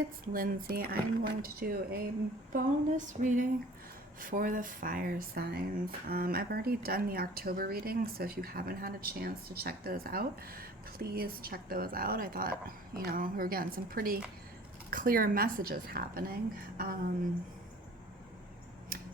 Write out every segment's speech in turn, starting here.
it's Lindsey. I'm going to do a bonus reading for the fire signs. I've already done the October reading, so if you haven't had a chance to check those out, please check those out. I thought, we were getting some pretty clear messages happening.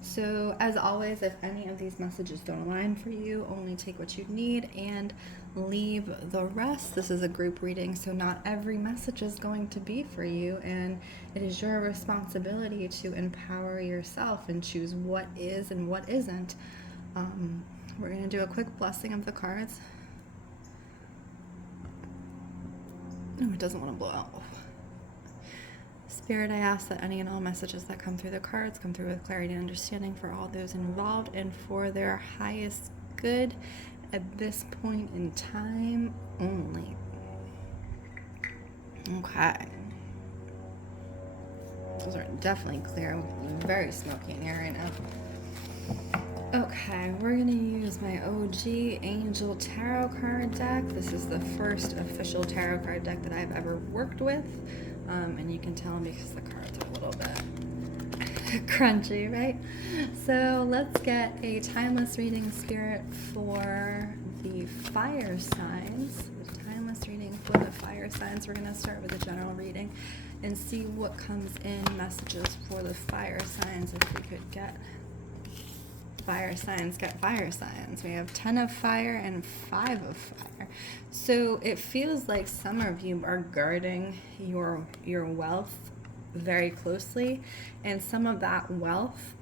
So as always, if any of these messages don't align for you, only take what you need and leave the rest. This is a group reading, so not every message is going to be for you, and it is your responsibility to empower yourself and choose what is and what isn't. We're going to do a quick blessing of the cards. No, it doesn't want to blow out. Spirit, I ask that any and all messages that come through the cards come through with clarity and understanding for all those involved and for their highest good at this point in time only. Okay. Those are definitely clear. Very smoky in here right now. Okay, we're going to use my OG Angel Tarot card deck. This is the first official tarot card deck that I've ever worked with. And you can tell because the cards are a little bit crunchy, right? So let's get a timeless reading, Spirit, for the fire signs. The timeless reading for the fire signs. We're going to start with a general reading and see what comes in messages for the fire signs. If we could get fire signs, get fire signs. We have 10 of fire and 5 of fire. So it feels like some of you are guarding your wealth very closely, and some of that wealth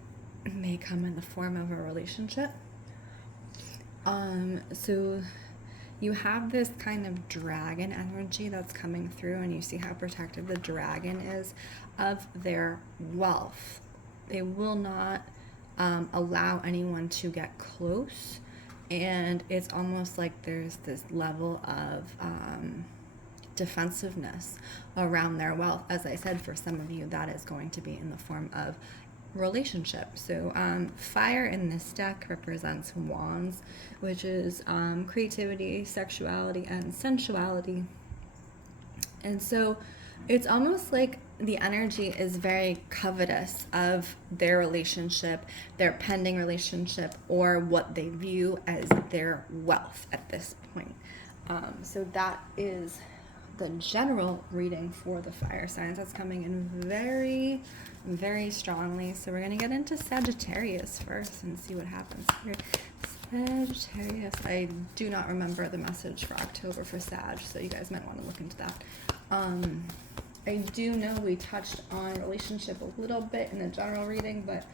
may come in the form of a relationship. So you have this kind of dragon energy that's coming through, and you see how protective the dragon is of their wealth. They will not allow anyone to get close, and it's almost like there's this level of defensiveness around their wealth. As I said, for some of you, that is going to be in the form of relationship. So fire in this deck represents wands, which is creativity, sexuality, and sensuality. And so it's almost like the energy is very covetous of their relationship, their pending relationship, or what they view as their wealth at this point. So that is the general reading for the fire signs. That's coming in very, very strongly. So we're going to get into Sagittarius first and see what happens here. Sagittarius. I do not remember the message for October for Sag, so you guys might want to look into that. I do know we touched on relationship a little bit in the general reading, but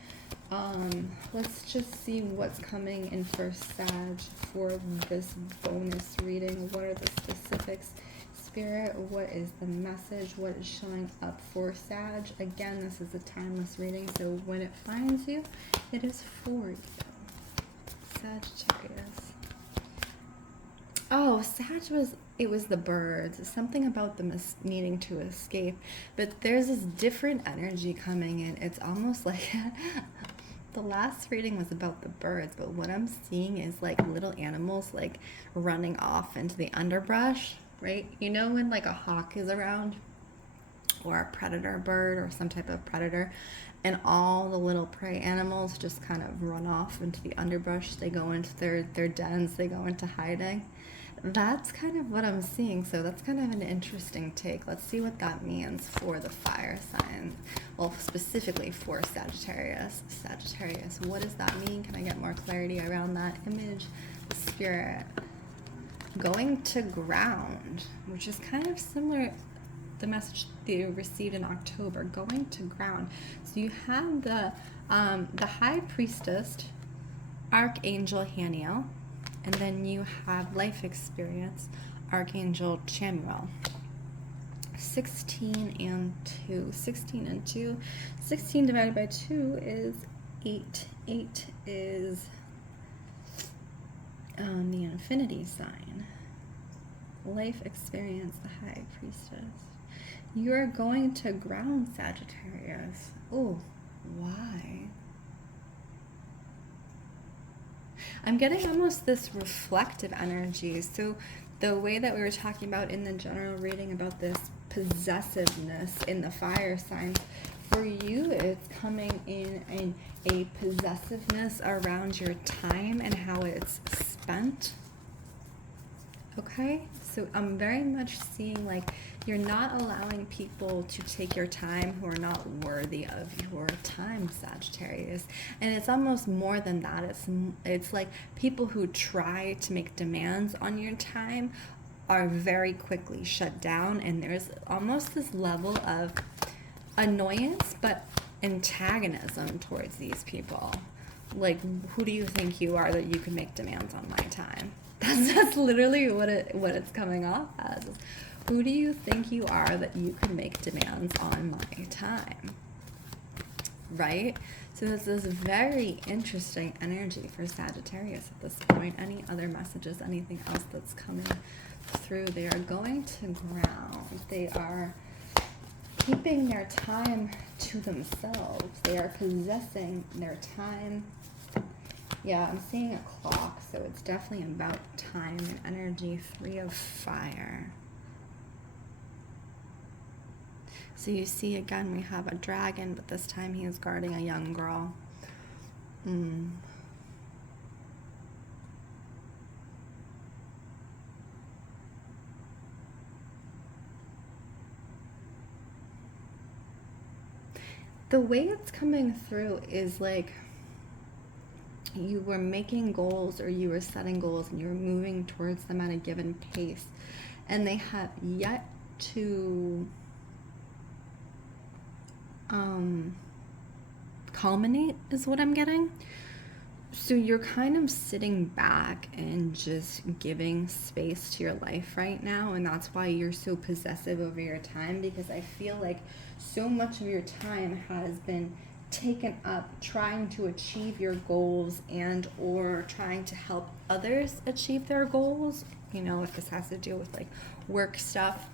let's just see what's coming in for Sag for this bonus reading. What are the specifics? Spirit, what is the message? What is showing up for Sag? Again, this is a timeless reading, so when it finds you, it is for you. Sagittarius. Oh, it was the birds. Something about them needing to escape. But there's this different energy coming in. It's almost like the last reading was about the birds, but what I'm seeing is like little animals like running off into the underbrush, right? You know when like a hawk is around, or a predator bird or some type of predator, and all the little prey animals just kind of run off into the underbrush. They go into their dens, they go into hiding. That's kind of what I'm seeing, so that's kind of an interesting take. Let's see what that means for the fire sign. Well, specifically for Sagittarius. Sagittarius, what does that mean? Can I get more clarity around that image? The Spirit. Going to ground, which is kind of similar the message that you received in October. Going to ground. So you have the High Priestess, Archangel Haniel, and then you have life experience, Archangel Chamuel. 16 and 2. 16 and 2. 16 divided by 2 is 8. 8 is the infinity sign. Life experience, the High Priestess. You're going to ground, Sagittarius. Oh, why? I'm getting almost this reflective energy. So the way that we were talking about in the general reading about this possessiveness in the fire signs. For you, it's coming in a possessiveness around your time and how it's spent. Okay, so I'm very much seeing like you're not allowing people to take your time who are not worthy of your time, Sagittarius. And it's almost more than that. It's like people who try to make demands on your time are very quickly shut down, and there's almost this level of annoyance but antagonism towards these people. Like, who do you think you are that you can make demands on my time? That's literally what it's coming off as. Who do you think you are that you can make demands on my time? Right? So this is very interesting energy for Sagittarius at this point. Any other messages, anything else that's coming through? They are going to ground. They are keeping their time to themselves. They are possessing their time. Yeah, I'm seeing a clock, so it's definitely about time and energy. 3 of fire. So you see, again, we have a dragon, but this time he is guarding a young girl. The way it's coming through is like you were making goals, or you were setting goals, and you were moving towards them at a given pace, and they have yet to culminate, is what I'm getting. So you're kind of sitting back and just giving space to your life right now, and that's why you're so possessive over your time, because I feel like so much of your time has been taken up trying to achieve your goals and or trying to help others achieve their goals. You know, if this has to do with like work stuff,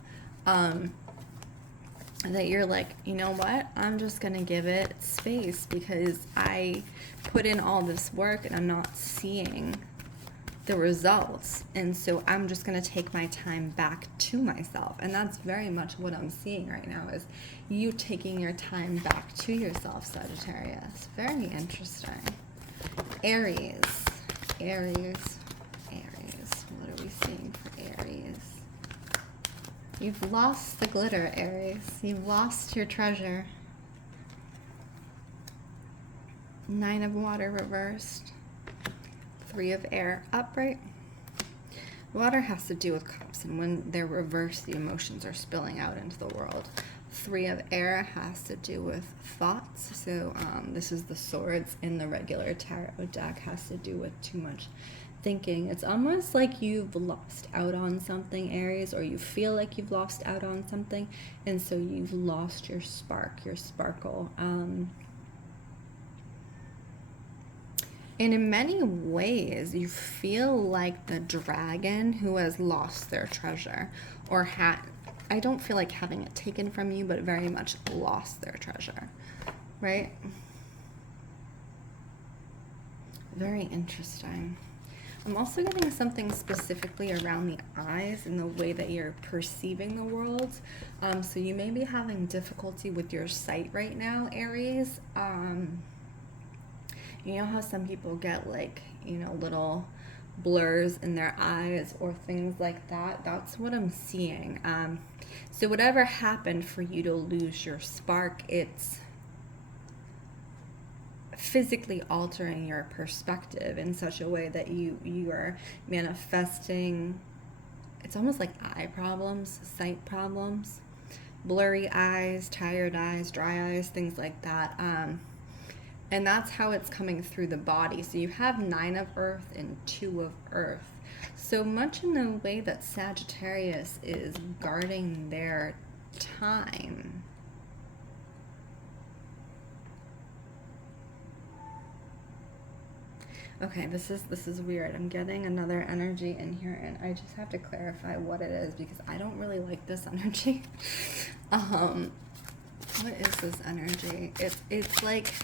that you're like, you know what, I'm just gonna give it space because I put in all this work and I'm not seeing the results, and so I'm just going to take my time back to myself. And that's very much what I'm seeing right now, is you taking your time back to yourself, Sagittarius. Very interesting. Aries. What are we seeing for Aries? You've lost the glitter, Aries. You've lost your treasure. 9 of water reversed. 3 of air upright. Water has to do with cups, and when they're reversed, the emotions are spilling out into the world. 3 of air has to do with thoughts. So this is the swords in the regular tarot deck, has to do with too much thinking. It's almost like you've lost out on something, Aries, or you feel like you've lost out on something, and so you've lost your spark, your sparkle. And in many ways, you feel like the dragon who has lost their treasure, or I don't feel like having it taken from you, but very much lost their treasure, right? Very interesting. I'm also getting something specifically around the eyes and the way that you're perceiving the world. So you may be having difficulty with your sight right now, Aries. You know how some people get like, you know, little blurs in their eyes or things like that? That's what I'm seeing. So whatever happened for you to lose your spark, it's physically altering your perspective in such a way that you are manifesting, it's almost like eye problems, sight problems, blurry eyes, tired eyes, dry eyes, things like that. And that's how it's coming through the body. So you have 9 of earth and 2 of earth. So much in the way that Sagittarius is guarding their time. Okay, this is weird. I'm getting another energy in here, and I just have to clarify what it is because I don't really like this energy. What is this energy? It's like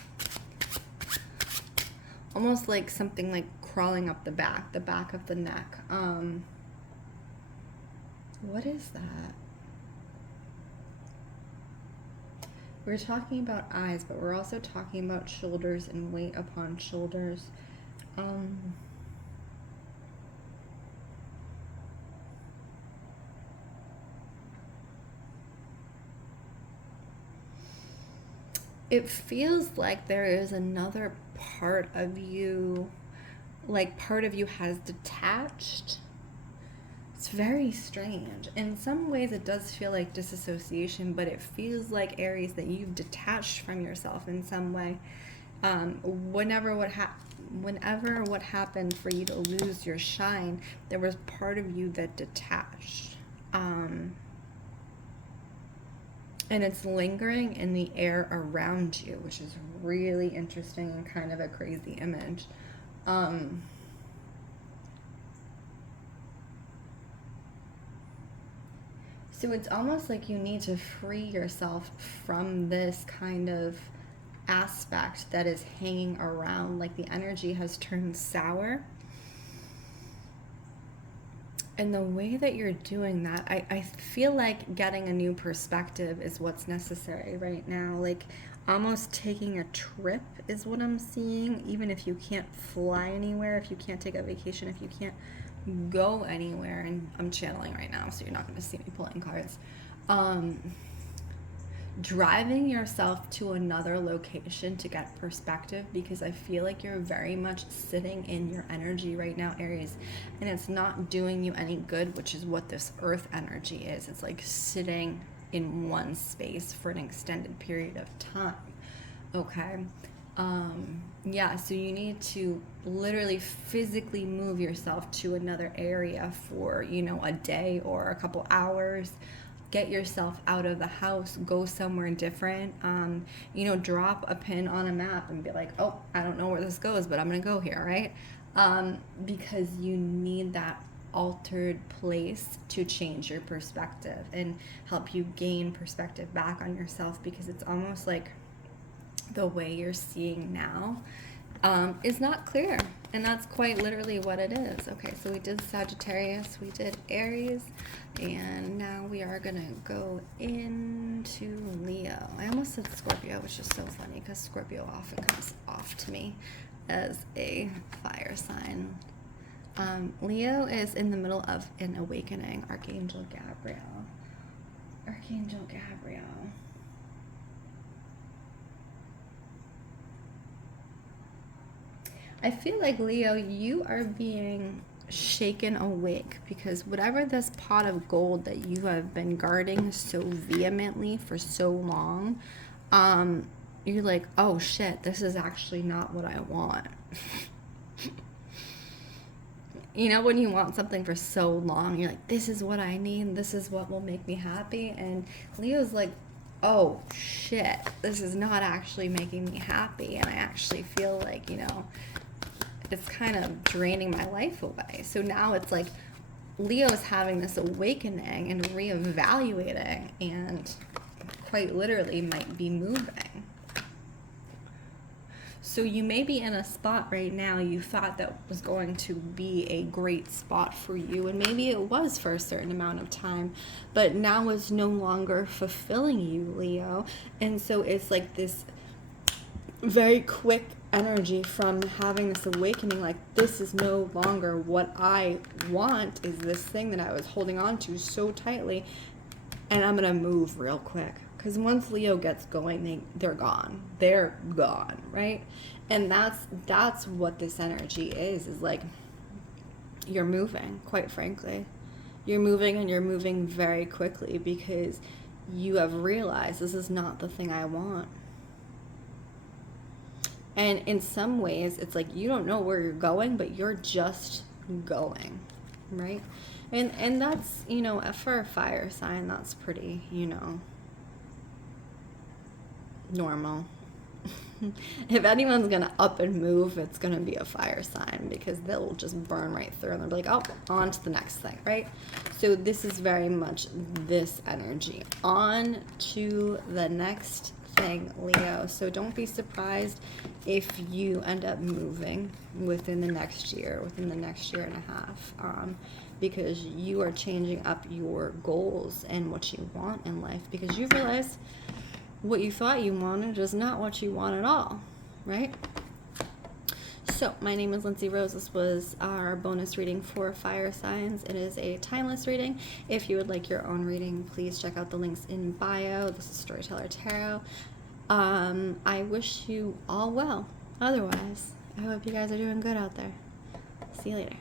almost like something like crawling up the back of the neck. What is that? We're talking about eyes, but we're also talking about shoulders and weight upon shoulders. It feels like there is another part of you, like part of you has detached. It's very strange. In some ways, it does feel like disassociation, but it feels like, Aries, that you've detached from yourself in some way. Whenever what happened for you to lose your shine, there was part of you that detached. And it's lingering in the air around you, which is really interesting and kind of a crazy image. So it's almost like you need to free yourself from this kind of aspect that is hanging around, like the energy has turned sour. And the way that you're doing that, I feel like getting a new perspective is what's necessary right now. Like almost taking a trip is what I'm seeing, even if you can't fly anywhere, if you can't take a vacation, if you can't go anywhere. And I'm channeling right now, so you're not going to see me pulling cards. Driving yourself to another location to get perspective, because I feel like you're very much sitting in your energy right now, Aries, and it's not doing you any good, which is what this earth energy is. It's like sitting in one space for an extended period of time. Okay. Yeah, so you need to literally physically move yourself to another area for, a day or a couple hours. Get yourself out of the house, go somewhere different. Drop a pin on a map and be like, oh, I don't know where this goes, but I'm gonna go here, right? Because you need that altered place to change your perspective and help you gain perspective back on yourself, because it's almost like the way you're seeing now is not clear. And that's quite literally what it is. Okay, so we did Sagittarius, we did Aries, and now we are going to go into Leo. I almost said Scorpio, which is so funny because Scorpio often comes off to me as a fire sign. Leo is in the middle of an awakening. Archangel Gabriel. Archangel Gabriel. I feel like, Leo, you are being shaken awake, because whatever this pot of gold that you have been guarding so vehemently for so long, you're like, oh shit, this is actually not what I want. When you want something for so long, you're like, this is what I need, this is what will make me happy. And Leo's like, oh shit, this is not actually making me happy, and I actually feel like, it's kind of draining my life away. So now it's like Leo's having this awakening and reevaluating, and quite literally might be moving. So you may be in a spot right now you thought that was going to be a great spot for you, and maybe it was for a certain amount of time, but now it's no longer fulfilling you, Leo. And so it's like this very quick energy from having this awakening, like, this is no longer what I want, is this thing that I was holding on to so tightly, and I'm gonna move real quick. Because once Leo gets going, they're gone, right? And that's what this energy is like, you're moving, quite frankly. You're moving, and you're moving very quickly, because you have realized this is not the thing I want. And in some ways, it's like you don't know where you're going, but you're just going, right? And that's, for a fire sign, that's pretty, normal. If anyone's going to up and move, it's going to be a fire sign, because they'll just burn right through, and they'll be like, oh, on to the next thing, right? So this is very much this energy. On to the next thing, Leo. So don't be surprised if you end up moving within the next year and a half, because you are changing up your goals and what you want in life, because you realize what you thought you wanted is not what you want at all, right? So, my name is Lindsey Rose. This was our bonus reading for fire signs. It is a timeless reading. If you would like your own reading, please check out the links in bio. This is Storyteller Tarot. I wish you all well. Otherwise, I hope you guys are doing good out there. See you later.